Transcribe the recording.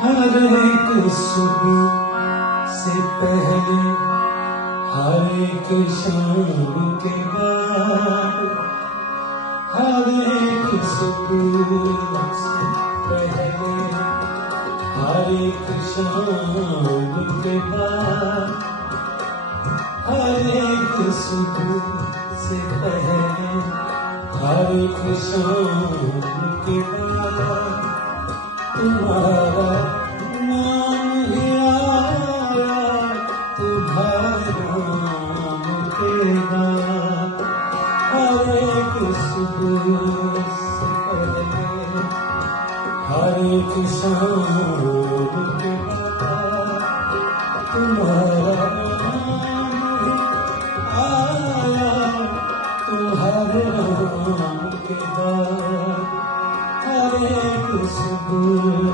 हर एक सुबह से पहले हर एक शाम के बाद, हर एक सुबह से पहले हर एक शाम के बाद, हर एक सुबह से पहले हर एक शाम के बाद तुम्हारा नाम ही आया, तुम्हारा नाम के बाद हर एक सुबह से पहले हर एक शाम के बाद तुम्हारा नाम आया, तुम्हारे नाम के बाद हर एक सुबह